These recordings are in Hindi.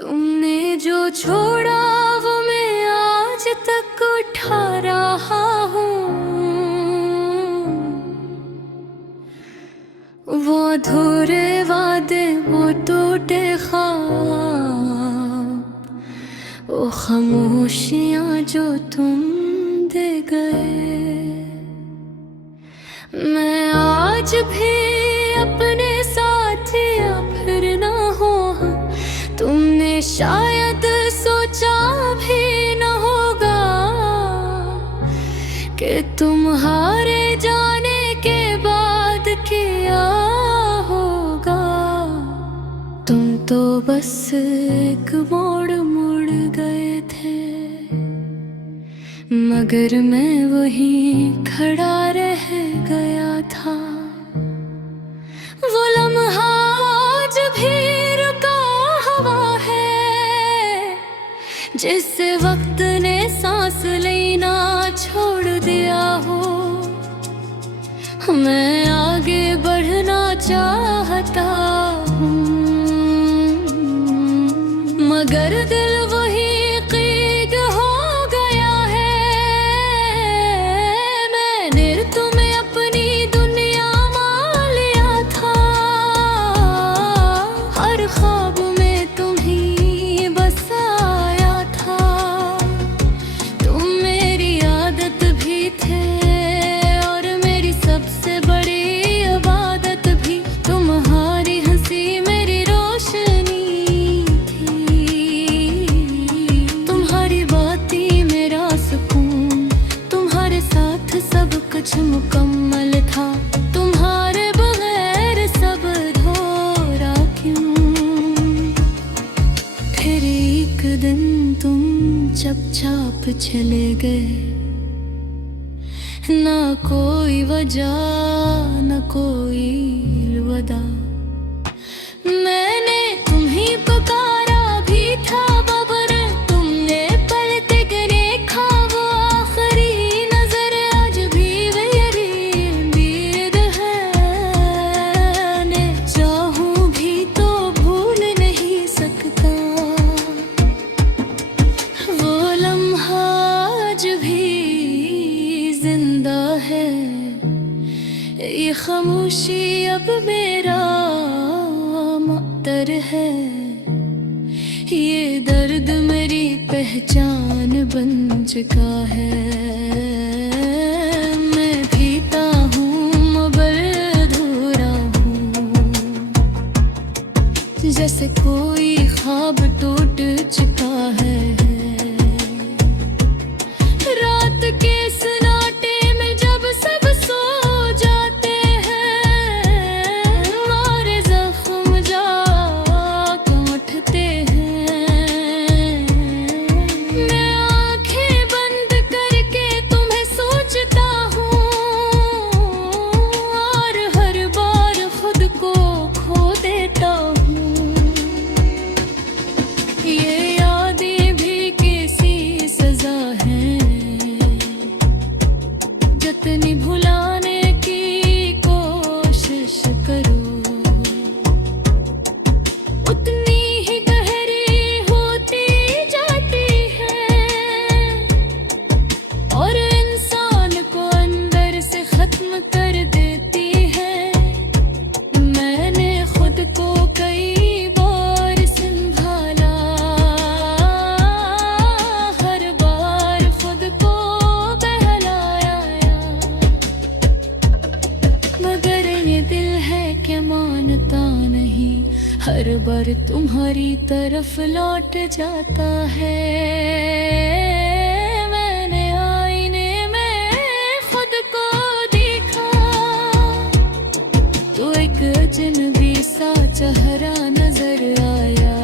तुमने जो छोड़ा वो मैं आज तक उठा रहा हूँ। वो अधूरे वादे, वो टूटे ख्वाब, वो खामोशियाँ जो तुम दे गए। मैं आज भी अपने साथिया फिर ना हो। तुमने शायद सोचा भी न होगा कि तुम्हारे जाने के बाद क्या होगा। तुम तो बस एक मोड़ मुड़ गए थे, मगर मैं वहीं खड़ा रह गया था। वो लम्हा आज भी रुका हुआ है, जिससे वक्त ने सांस लेना छोड़ दिया हो। मैं आगे बढ़ना चाहता हूँ, मगर दिल वही क़ैद हो गया है। मैंने तुम्हें अपनी दुनिया मान लिया था, हर ख्वाब में तुम्ही बसाया था। तुम मेरी आदत भी थे और मेरी सबसे बड़ी इबादत भी। तुम्हारी हंसी मेरी रोशनी थी, तुम्हारी बातें मेरा सुकून। तुम्हारे साथ सब कुछ मुकम्मल था, तुम्हारे बगैर सब अधूरा क्यों। फिर एक दिन तुम चुपचाप चले गए, ना कोई वजह न कोई अलविदा। मैंने तुम्हीं पुकारा भी था बबर, तुमने पलते गिरे खा वो आखिरी नजर। आज भी मेरी उम्मीद है, ने चाहूं भी तो भूल नहीं सकता। वो लम्हा आज भी जिंदा है, ये खामोशी अब मेरा मअतर है। ये दर्द मेरी पहचान बन चुका है। मैं भीता हूँ मगर अधूरा हूँ, जैसे कोई ख्वाब टूट चुका है। रात के सन्नाटे में जब सब सो जाते हैं, हमारे जख्म जाके उठते हैं। मैं आंखें बंद करके तुम्हें सोचता हूँ, और हर बार खुद को खो देता हूँ। ये यादें भी कैसी सजा है, जितनी भुलाने की कोशिश करो उतनी ही गहरी होती जाती है, और इंसान को अंदर से खत्म कर देती है। मैंने खुद को कई बार संभाला, हर बार खुद को बहलाया, मगर ये दिल है कि मानता नहीं। हर बार तुम्हारी तरफ लौट जाता है। मैंने आईने में खुद को देखा, तो एक अजनबी सा चेहरा नजर आया।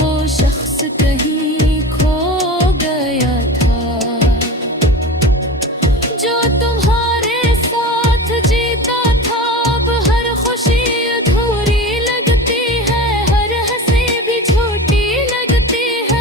वो शख्स कहीं खो गया था, जो तुम्हारे साथ जीता था। अब हर खुशी अधूरी लगती है, हर हंसी भी झूठी लगती है।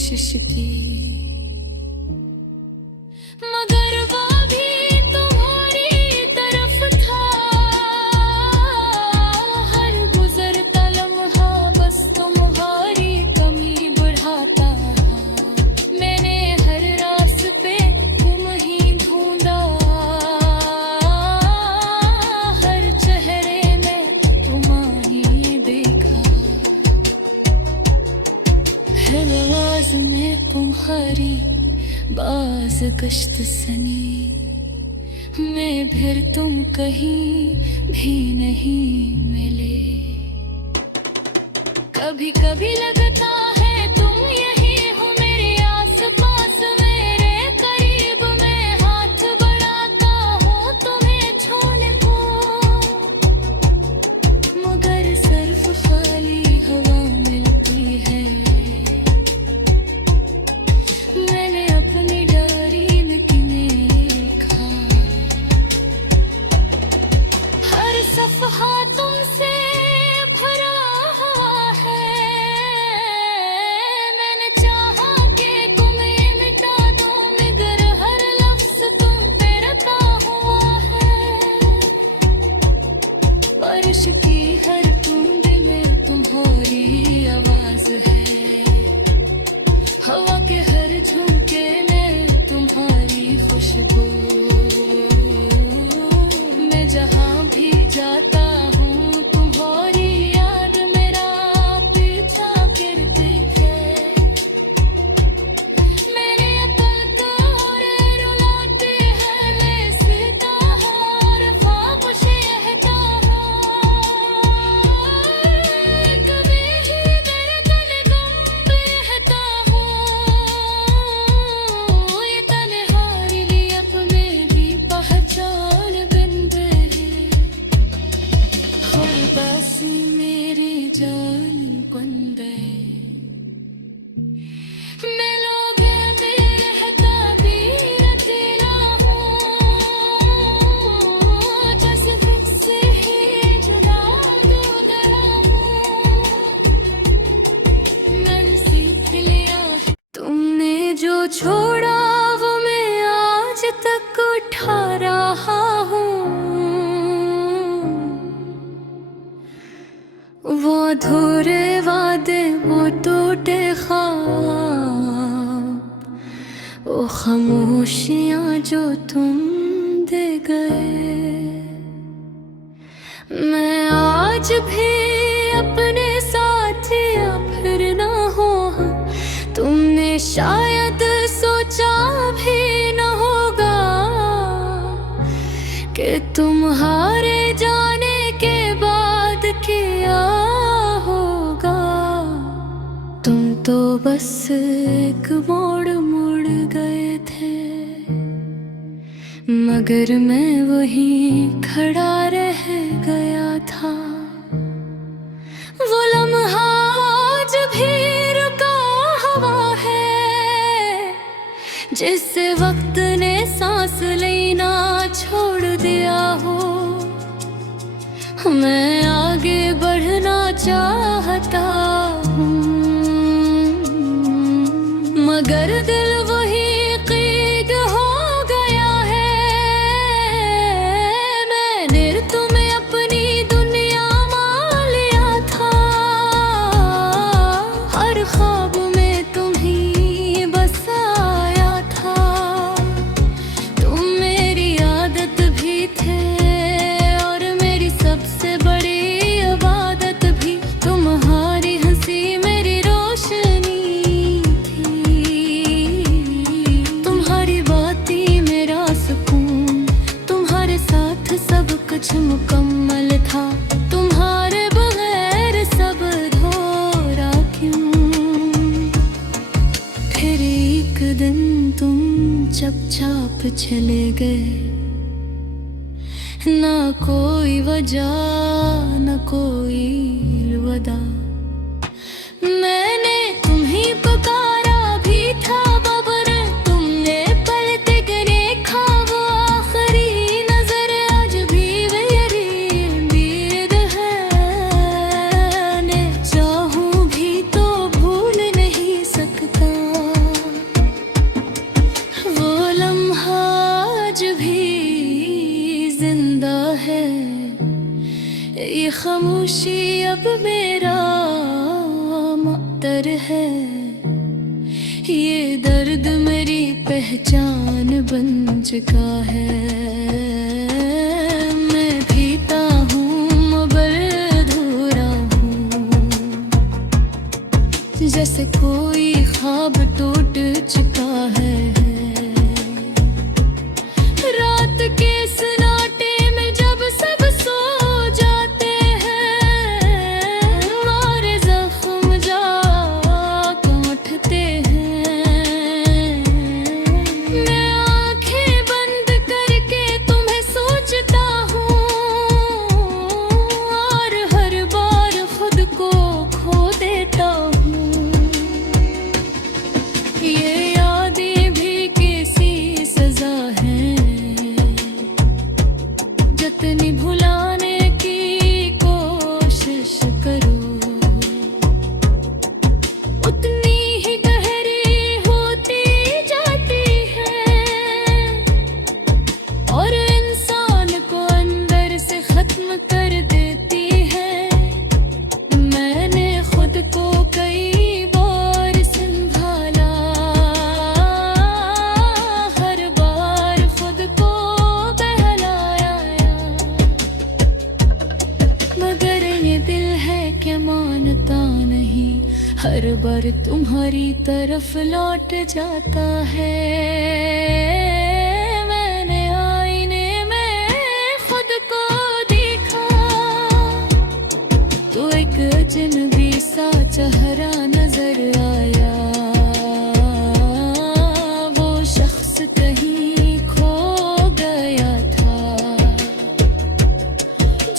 कोशिश की, मगर वो भी तुम्हारी तरफ था। हर गुजरता लम्हा बस तुम्हारी कमी बढ़ाता रहा। मैंने हर रास्ते तुम ही ढूंढा, हर चेहरे में तुम्हारी देखा। है आवाज में तुम्हारी बाज गश्त सनी, मैं फिर तुम कहीं भी नहीं मिले। कभी कभी लगता है तुम यही हो मेरे आस पास, मेरे करीब, मैं हाथ बढ़ाता हूँ तुम्हें छूने को, मगर सिर्फ खाली हवा मिलती है। मैंने अपनी डायरी में तुम्हें लिखा, हर सफहा तुमसे भरा हुआ है। मैंने चाहा कि तुम्हें मिटा दूं, मगर हर लफ्ज तुम पे रखा हुआ है। बारिश की हर बूंद में तुम्हारी आवाज है, हवा के हर झोंके में तुम्हारी खुशबू। मैं जहाँ भी जाता हूँ तुम्हारी याद मेरा पीछा करती है। मेरे पलक और रुलाते हैं, मैं सीता हूँ और ख्वाबश रहता हूँ। कभी ही मेरे तन गम रहता हूँ, ये तन्हारी लियप में भी पहचान बन गए। और बस मेरी जान बन गए। मैं लोग में रहता भी अकेला हूँ, जैसे खुद से ही जुदा दो तरह हूँ। मैंने सीख लिया तुमने जो छोड़ा वो मैं आज तक उठा रहा हूँ। वो अधूरे वादे, वो टूटे ख्वाब, वो खामोशियाँ जो तुम दे गए। मैं आज भी अपने साथ या फिर ना हो, तुमने शायद सोचा भी न होगा कि तुम्हारे जाने के बाद क्या होगा। तुम तो बस एक मोड़ मुड़ गए थे, मगर मैं वहीं खड़ा रह गया था। वो लम्हा आज भी रुका हुआ है, जिससे वक्त ने सांस लेना छोड़ दिया हो। मैं आगे बढ़ना चाहता हूँ, मगर दिल वही क़ैद हो गया है। मैंने तुम्हें अपनी दुनिया मान लिया था, हर ख्वाब में तुम ही बसाया था। तुम मेरी आदत भी थे और मेरी सबसे बड़ी इबादत भी। तुम्हारी हंसी मेरी रोशनी थी, तुम्हारी बातें मेरा सुकून। तुम्हारे साथ सब कुछ मुकम्मल था, तुम्हारे बगैर सब अधूरा क्यों। फिर एक दिन तुम चुपचाप चले गए, ना कोई वजह न कोई अलविदा। मैंने तुम्हें पुकारा भी था बबर, तुमने पलटे गिरे खा वो आखिरी नजर। आज भी मेरी उम्मीद है, मैं चाहूं भी तो भूल नहीं सकता। ये दर्द मेरी पहचान बन चुका है। मैं भीता हूँ मगर अधूरा हूँ, जैसे कोई ख्वाब टूट चुका है। रात के सन्नाटे में जब सब सो जाते हैं, हमारे जख्म जाग उठते हैं। मैं आंखें बंद करके तुम्हें सोचता हूँ, और हर बार खुद को खो देता हूँ। ये यादें भी कैसी सजा है, जितनी भुलाने की कोशिश करो उतनी ही गहरी होती जाती है, और इंसान को अंदर से खत्म कर देती है। मैंने खुद को कई बार संभाला, हर बार खुद को बहलाया, मगर ये दिल है क्या मानता नहीं, हर बार तुम्हारी तरफ लौट जाता है। मैंने आईने में खुद को देखा, तो एक अजनबी सा चेहरा नजर आया। वो शख्स कहीं खो गया था,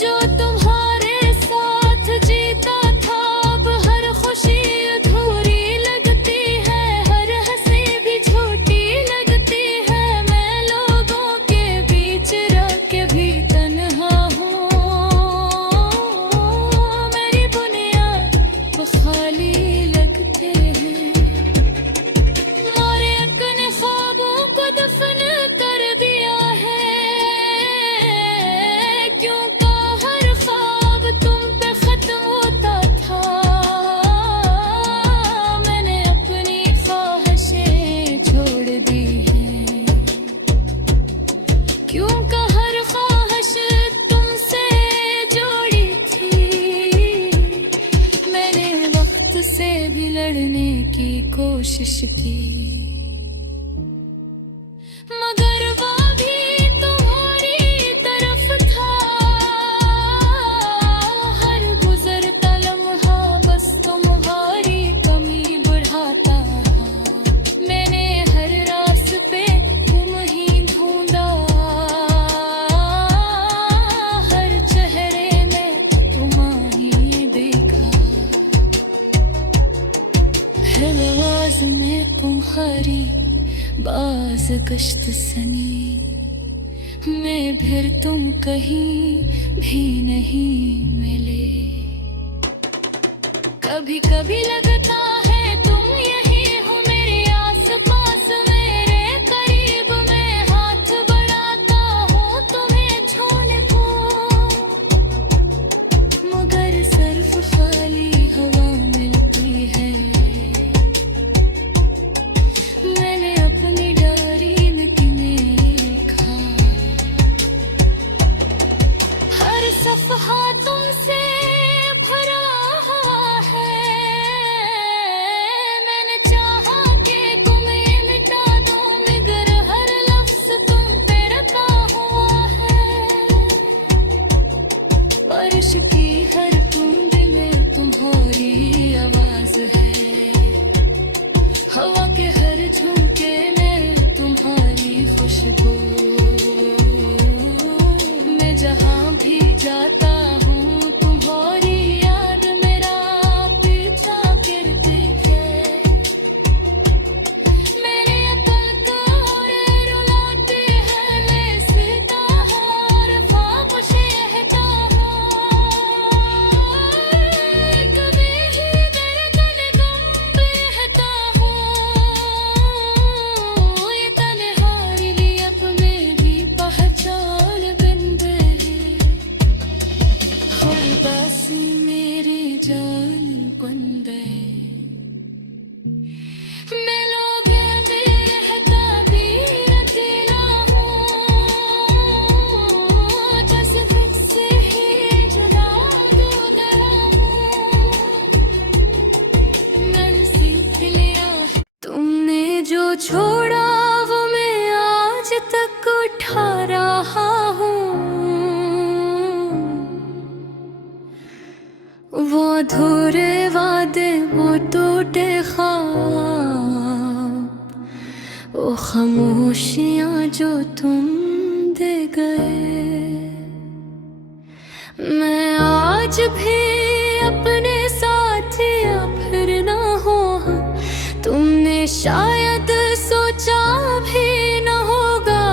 जो तुम्हारे साथ जीता था। अब हर खुशी अधूरी लगती है, हर हंसी भी झूठी लगती है। मैं लोगों के बीच रह के भी तन्हा हूँ, मेरी बुनियाद वो खाली लगते हैं। और अपने ख्वाबों को दफन कर दिया है, क्योंकि हर ख्वाब तुम पे खत्म होता था। मैंने अपनी ख्वाहिशें छोड़ दी हैं, क्योंकि हर ख्वाहिश तुमसे जोड़ी थी। मैंने वक्त से भी लड़ने की कोशिश की, मगर वो भी तुम्हारी तरफ था। हर गुजरता लम्हा बस तुम्हारी कमी बढ़ाता। मैंने हर रास्ते तुम ही ढूंढा, हर चेहरे में तुम्हारी देखा। है आवाज में तुम्हारी बाज गश्त सनी, मैं फिर तुम कहीं भी नहीं मिले। कभी कभी लगता है तुम यही हो मेरे आस पास, मेरे करीब। मैं हाथ बढ़ाता हूँ तुम्हें छूने को, मगर सिर्फ खाली हवा मिलती है। मैंने अपनी डायरी में लिखा, हर सफहा तुमसे भरा हुआ है। मैंने चाहा कि तुम्हें मिटा दूं, मगर हर लफ्ज तुम पे रखा हुआ है। बारिश की हर बूंद में तुम्हारी आवाज है, हवा के हर झोंके में तुम्हारी खुशबू। मैं जहाँ भी जाता हूँ तुम्हारी याद मेरा पीछा करती है। मेरे अकल को और रुलाते हैं, मैं सीता हूँ और ख्वाब शहता हूँ। कभी ही दर्द में गुम रहता हूँ, छोड़ा वो मैं आज तक उठा रहा हूँ। वो अधूरे वादे, वो टूटे ख्वाब, वो खामोशियाँ जो तुम दे गए। मैं आज भी अपने साथिया फिर ना हो, तुमने शायद सोचा भी न होगा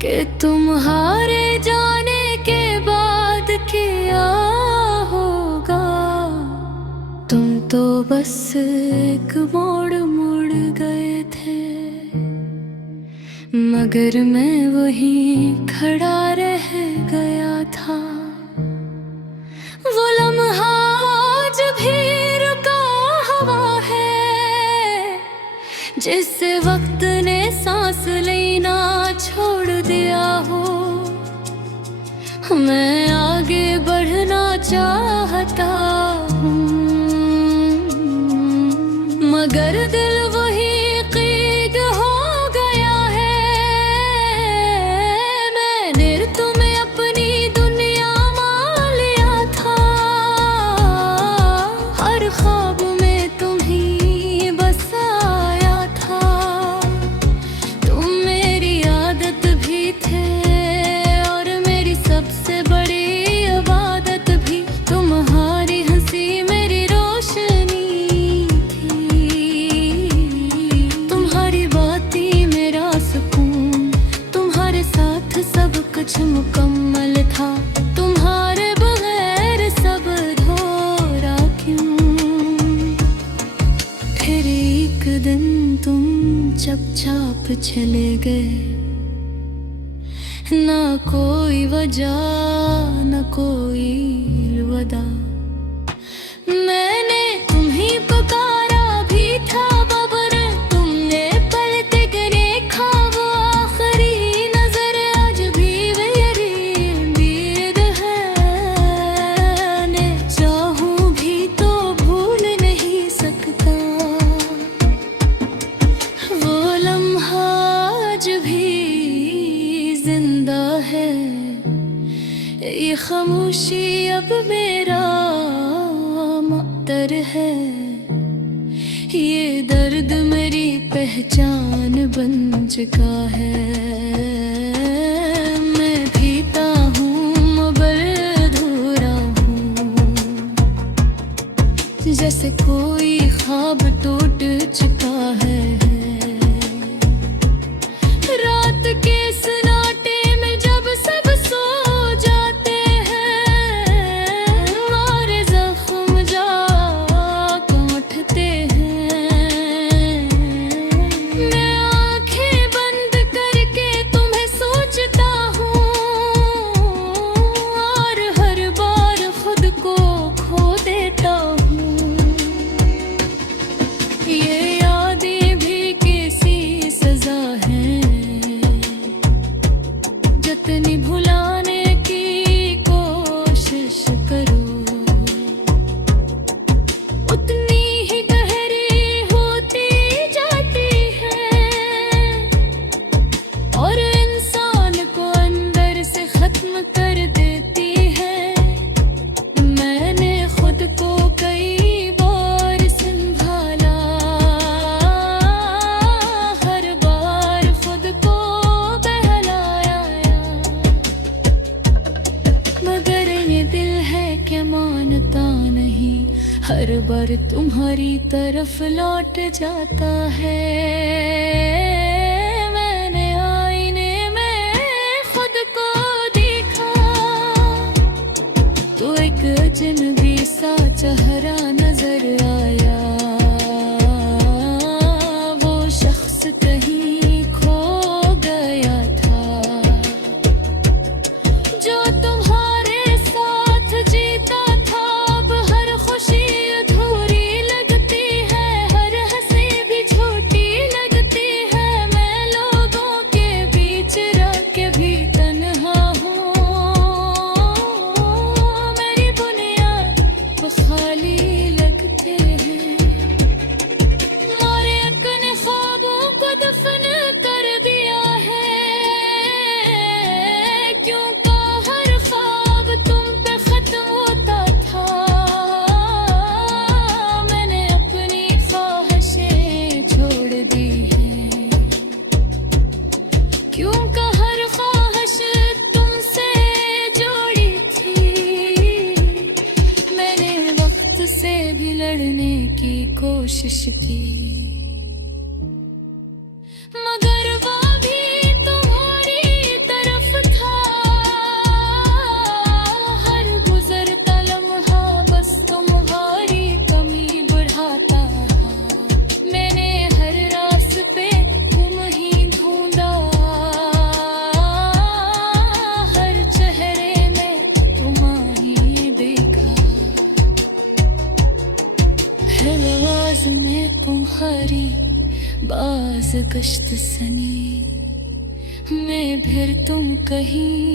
कि तुम्हारे जाने के बाद क्या होगा। तुम तो बस एक मोड़ मुड़ गए थे, मगर मैं वहीं खड़ा रह गया था। वो लम्हा आज भी रुका हुआ है, जिससे वक्त ने सांस लेना छोड़ दिया हो। मैं आगे बढ़ना चाहता हूँ, मगर दिल वही क़ैद हो गया है। मैंने तुम्हें अपनी दुनिया मान लिया था, हर ख्वाब में तुम ही बसाया था। तुम मेरी आदत भी थे और मेरी सबसे बड़ी इबादत भी। तुम्हारी हंसी मेरी रोशनी थी, तुम्हारी बातें मेरा सुकून। तुम्हारे साथ सब कुछ मुकम्मल था, तुम्हारे बगैर सब अधूरा क्यों। फिर एक दिन तुम चुपचाप चले गए, ना कोई वजह न कोई वदा। मैंने तुम्हीं पुकारा भी था बबर, तुमने पलते गिने खा वो आखिरी नजर। आज भी मेरी उम्मीद है, ने चाहूं भी तो भूल नहीं सकता। वो लम्हा आज भी जिंदा है, ये खामोशी अब मेरा मक्तर है। ये दर्द मेरी पहचान बन चुका है। मैं भीता हूँ मगर अधूरा हूँ, जैसे कोई ख्वाब टूट चुका है। रात के सन्नाटे में जब सब सो जाते हैं, हमारे जख्म जाग उठते हैं। मैं आंखें बंद करके तुम्हें सोचता हूँ, और हर बार खुद को खो देता हूँ। ये यादें भी किसी सजा है, जितनी भुलाने की कोशिश करो उतनी ही गहरी होती जाती है, और इंसान को अंदर से खत्म कर देती है। मैंने खुद को कई बार संभाला, हर बार खुद को बहलाया, मगर ये दिल है कि मानता नहीं। हर बार तुम्हारी तरफ लौट जाता है। मैंने आईने में खुद को देखा, तो एक अजनबी सा चेहरा नजर आया। वो शख्स कहीं खो गया था, जो तुम्हारे साथ जीता था। अब हर खुशी अधूरी लगती है, हर हंसी भी झूठी लगती है। की, मगर वो भी तुम्हारी तरफ था। हर गुजरता लम्हा बस तुम्हारी कमी बढ़ाता रहा। मैंने हर रास्ते तुम ही ढूंढा, हर चेहरे में तुम्हारी देखा। है आवाज में तुम्हारी बाज गश्त सनी, मैं फिर तुम कहीं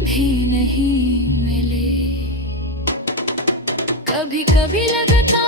भी नहीं मिले। कभी कभी लगता